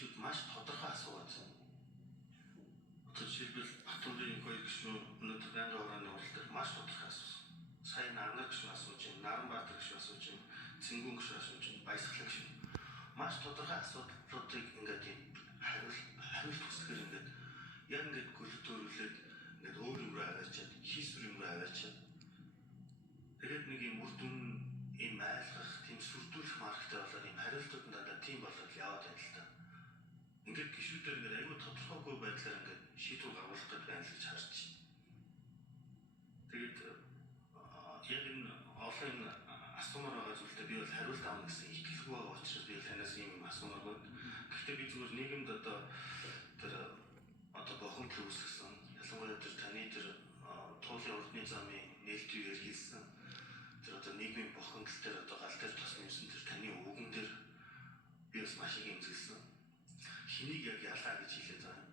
гишүүд маш тодорхой асуугаад байна. Одоо жишээлбэл Батбаян хоёр гишүүд өнөөдөр байнгын хурааны уралдаар маш тодорхой асуусан. Сайн Нарнар гишүүд асууж байна, Наранбаатар гишүүд асууж байна, Цэнгүүн гишүүд асууж байна, Баясгалан гишүүд. Маш тодорхой асуудлуудыг ингээд хариулт хүсгээр ингээд яг ингээд гөлтөөрүүлээд ингээд өөр юм руу аваачаад, хийсвэр юм руу аваачаад тэгээд нэг юм үр дүн ийм айлгах, тийм сүрдүүлэх марктай болоод ийм хариултууд надад тийм болоод яваад байна л та. Ингээд гишүүдээр ингээд аюул тодорхойгүй байдлаар ингээд шийдвэр гаргуулах гэдэг байна л гэж харж байна. Тэгээд яг энэ олон асуумаар байгаа зүйлдээ би бол хариулт авах гэсэн итгэлгүй байгаа учраас би танаас ийм асуумаар байна. Гэхдээ би зүгээр нийгэмд одоо бохомдол үүсгэсэн. Ялангуяа таны туулын урдны замын нээлтээр хийсэн. Одоо нийгмийн бохомдол дээр одоо гал дээр тос нэмсэн таны үгэн дээр би бас маш их эмзэглсэн. Хэнийг яг ялаа гэж хэлээд байгаа юм.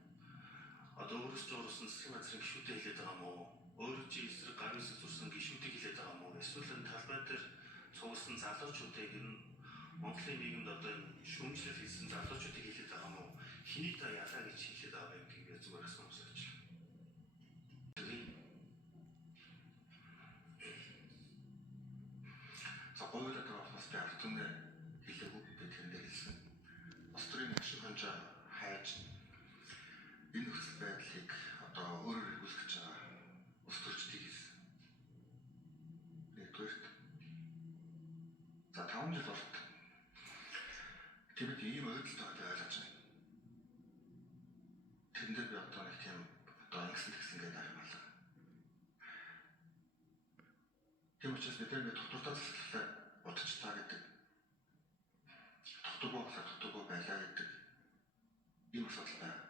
Одоо өөрөөс жуурсан засгийн газрын гишүүдэд хэлээд байгаа юм уу? Өөрөө чи эсрэг гарын зурсан гишүүдийг хэлээд байгаа юм уу? Эсвэл энэ талбай дээр цугласан залуучуудыг энэ Монголын нийгэмд одоо энэ шүүмжлэл хийсэн залуучуудыг хэлээд байгаа юм уу? Хэнийг та ялаа гэж хэлээд байгаа юм гэж зүгээр асууж байна. За гойроо тавахаас би ард түмээ хэлээгүй би тэрэндээ хэлсэн. Улс төрийн ашиг хонжоо хайж энэ нөхцөл байдлыг одоо өөрөөр хэрэгжүүлж байгаа улс төрчдийг хэлсэн. Нэгдүгээрт за 5 жил болт тиймээд ийм ойлголтойг ойлгож байна. Тэрэн дээр би одоо нэг тийм одоо ингэсэн тэгсэн гэдэг юм байна. Тийм учраас бид нэг доктортой засаглалаа удаж цаа гэдэг. Докторгүй байлаа гэдэг ийм асуудал байна.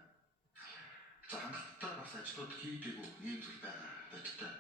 За хангалттай бас ажлууд хийдэггүй ийм зүйл байгаа бодтой.